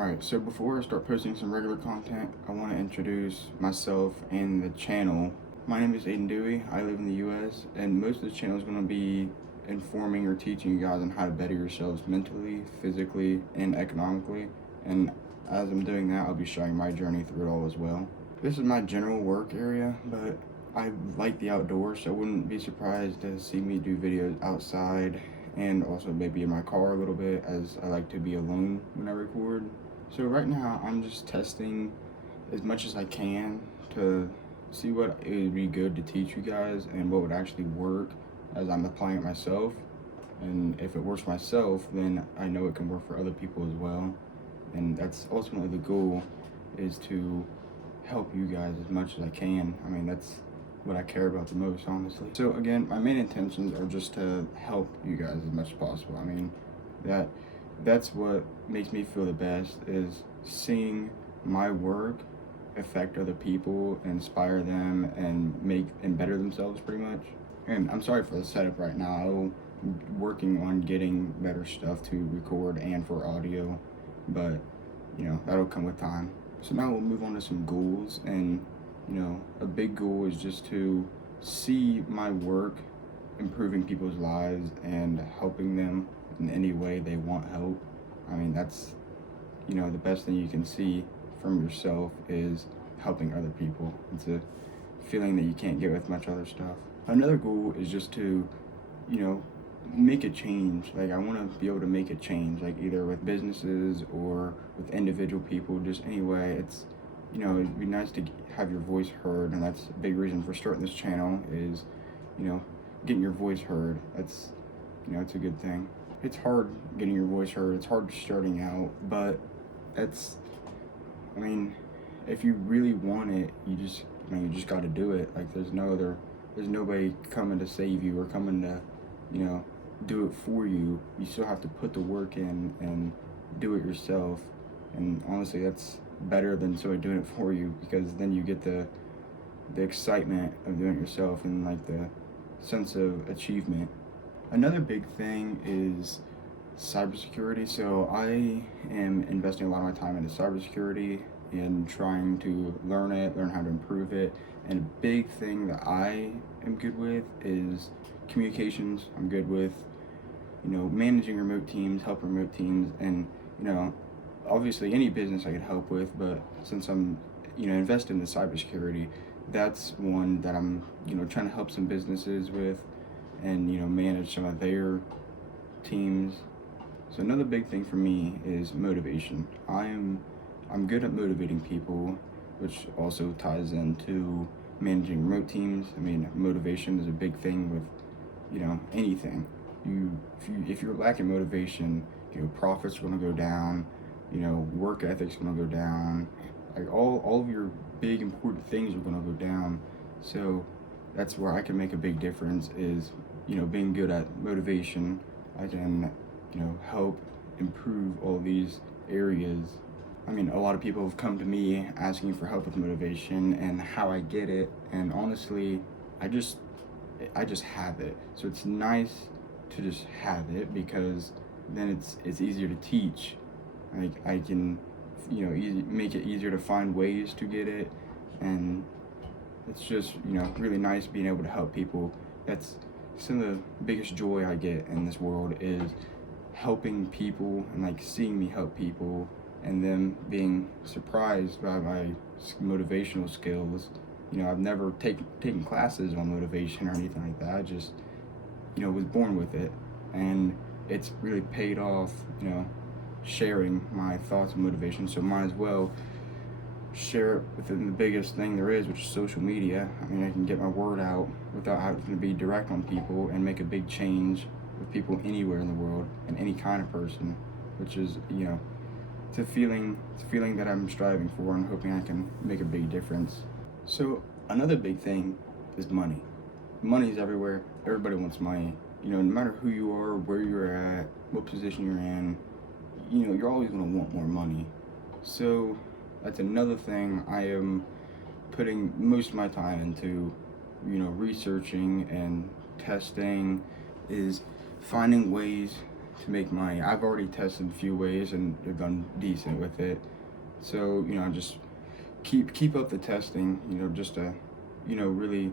Alright, so before I start posting some regular content, I want to introduce myself and the channel. My name is Aiden Dewey. I live in the US, and most of the channel is going to be informing or teaching you guys on how to better yourselves mentally, physically, and economically. And as I'm doing that, I'll be sharing my journey through it all as well. This is my general work area, but I like the outdoors, so I wouldn't be surprised to see me do videos outside and also maybe in my car a little bit, as I like to be alone when I record. So right now I'm just testing as much as I can to see what it would be good to teach you guys and what would actually work as I'm applying it myself. And if it works for myself, then I know it can work for other people as well. And that's ultimately the goal, is to help you guys as much as I can. I mean, that's what I care about the most, honestly. So again, my main intentions are just to help you guys as much as possible. I mean, that's what makes me feel the best, is seeing my work affect other people, inspire them, and make and better themselves pretty much. And I'm sorry for the setup right now. I'm working on getting better stuff to record and for audio, but that'll come with time. So now we'll move on to some goals, and a big goal is just to see my work improving people's lives and helping them in any way they want help. I mean, that's the best thing you can see from yourself is helping other people. It's a feeling that you can't get with much other stuff. Another goal is just to make a change. Like, I want to be able to make a change, like either with businesses or with individual people, just anyway. It's it'd be nice to have your voice heard, and that's a big reason for starting this channel, is getting your voice heard. That's it's a good thing. It's hard getting your voice heard. It's hard starting out, but I mean, if you really want it, you just got to do it. Like, there's nobody coming to save you or coming to do it for you. You still have to put the work in and do it yourself. And honestly, that's better than somebody doing it for you, because then you get the excitement of doing it yourself and like the sense of achievement. Another big thing is cybersecurity. So I am investing a lot of my time into cybersecurity and trying to learn how to improve it. And a big thing that I am good with is communications. I'm good with managing remote teams, help remote teams, and obviously any business I could help with. But since I'm invested in the cybersecurity, that's one that I'm trying to help some businesses with, and manage some of their teams. So another big thing for me is motivation. I'm good at motivating people, which also ties into managing remote teams. I mean, motivation is a big thing with anything. If you're lacking motivation, profits are going to go down, work ethic's going to go down, like all of your big important things are going to go down. So that's where I can make a big difference, is being good at motivation. I can help improve all these areas. I mean, a lot of people have come to me asking for help with motivation and how I get it, and honestly, I just have it. So it's nice to just have it, because then it's easier to teach. Like, I can make it easier to find ways to get it, and it's just really nice being able to help people. That's some of the biggest joy I get in this world, is helping people and like seeing me help people and them being surprised by my motivational skills. I've never taken classes on motivation or anything like that. I just was born with it, and it's really paid off sharing my thoughts on motivation. So might as well share it within the biggest thing there is, which is social media. I mean, I can get my word out without having to be direct on people and make a big change with people anywhere in the world, and any kind of person, which is it's a feeling that I'm striving for and hoping I can make a big difference. So another big thing is money. Money's everywhere. Everybody wants money. No matter who you are, where you're at, what position you're in, you're always going to want more money. So that's another thing I am putting most of my time into, researching and testing, is finding ways to make money. I've already tested a few ways and have done decent with it. So, just keep up the testing, just to, really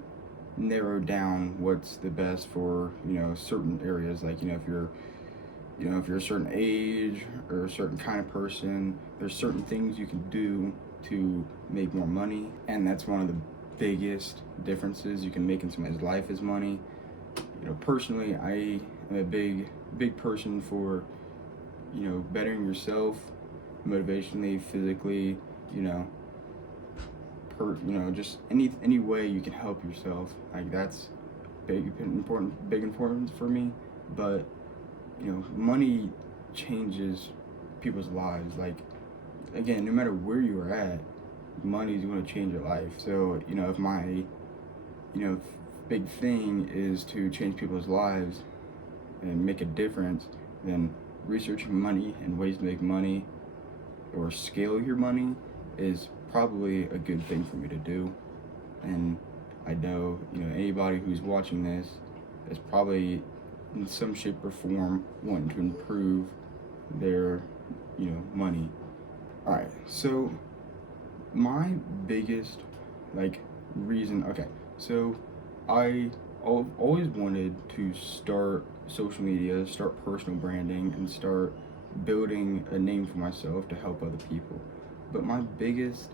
narrow down what's the best for, certain areas. Like, if you're a certain age or a certain kind of person, there's certain things you can do to make more money. And that's one of the biggest differences you can make in somebody's life is money. Personally, I am a big person for, bettering yourself motivationally, physically, just any way you can help yourself. Like, that's big importance for me. But money changes people's lives. Like, again, no matter where you are at, money is going to change your life. So, if my, big thing is to change people's lives and make a difference, then researching money and ways to make money or scale your money is probably a good thing for me to do. And I know, anybody who's watching this is probably in some shape or form wanting to improve their, money. All right, so my biggest reason, so I always wanted to start social media, start personal branding, and start building a name for myself to help other people. But my biggest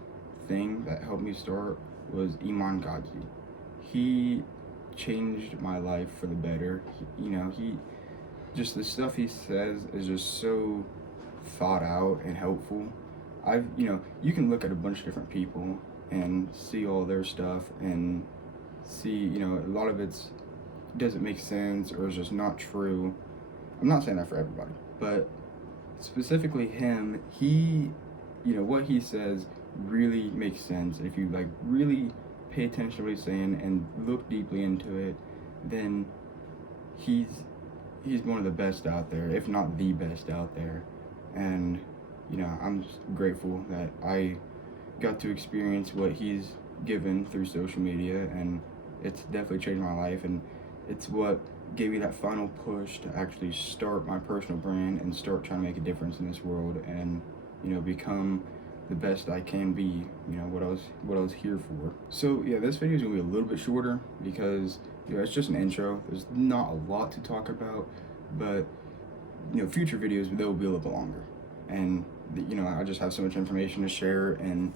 thing that helped me start was Iman Gadzhi. He changed my life for the better. He just, the stuff he says is just so thought out and helpful. You can look at a bunch of different people and see all their stuff and see, a lot of it's doesn't make sense or is just not true. I'm not saying that for everybody, but specifically him, he, what he says really makes sense. If you really pay attention to what he's saying and look deeply into it, then he's one of the best out there, if not the best out there. And I'm just grateful that I got to experience what he's given through social media, and it's definitely changed my life, and it's what gave me that final push to actually start my personal brand and start trying to make a difference in this world and become the best I can be, what I was here for. So yeah, this video is gonna be a little bit shorter because it's just an intro. There's not a lot to talk about, but future videos, they'll be a little bit longer. And I just have so much information to share, and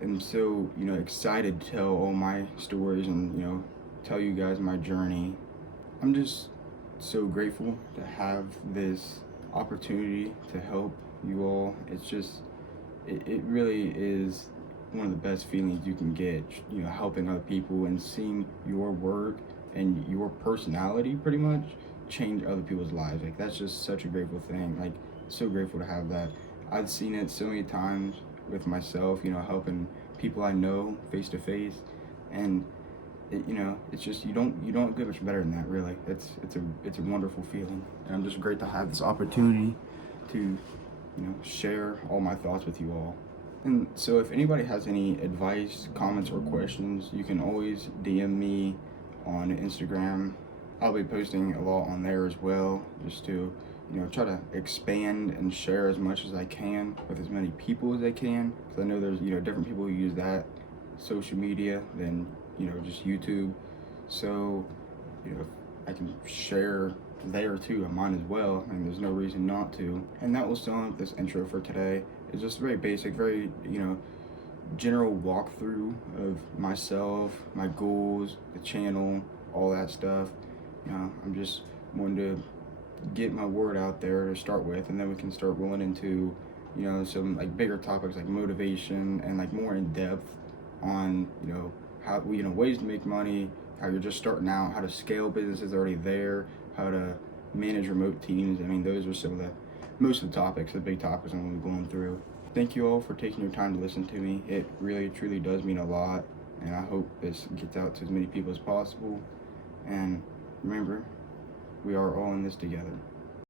I'm so excited to tell all my stories and tell you guys my journey. I'm just so grateful to have this opportunity to help you all. It's just it really is one of the best feelings you can get, helping other people and seeing your work and your personality pretty much change other people's lives. Like, that's just such a grateful thing. Like, so grateful to have that. I've seen it so many times with myself, helping people I know face to face, and it's just you don't get much better than that, really. It's a wonderful feeling, and I'm just great to have this opportunity to share all my thoughts with you all. And so if anybody has any advice, comments, or questions, you can always DM me on Instagram. I'll be posting a lot on there as well, just to try to expand and share as much as I can with as many people as I can, because I know there's different people who use that social media than just YouTube. So I can share there too on mine as well, and there's no reason not to. And that will sum up this intro for today. It's just very basic, very general walkthrough of myself, my goals, the channel, all that stuff. I'm just wanting to get my word out there to start with, and then we can start rolling into some bigger topics like motivation and more in depth on how ways to make money, how you're just starting out, how to scale businesses already there, how to manage remote teams. I mean, those are some of most of the topics, the big topics I'm going to be going through. Thank you all for taking your time to listen to me. It really truly does mean a lot, and I hope this gets out to as many people as possible. And remember, we are all in this together.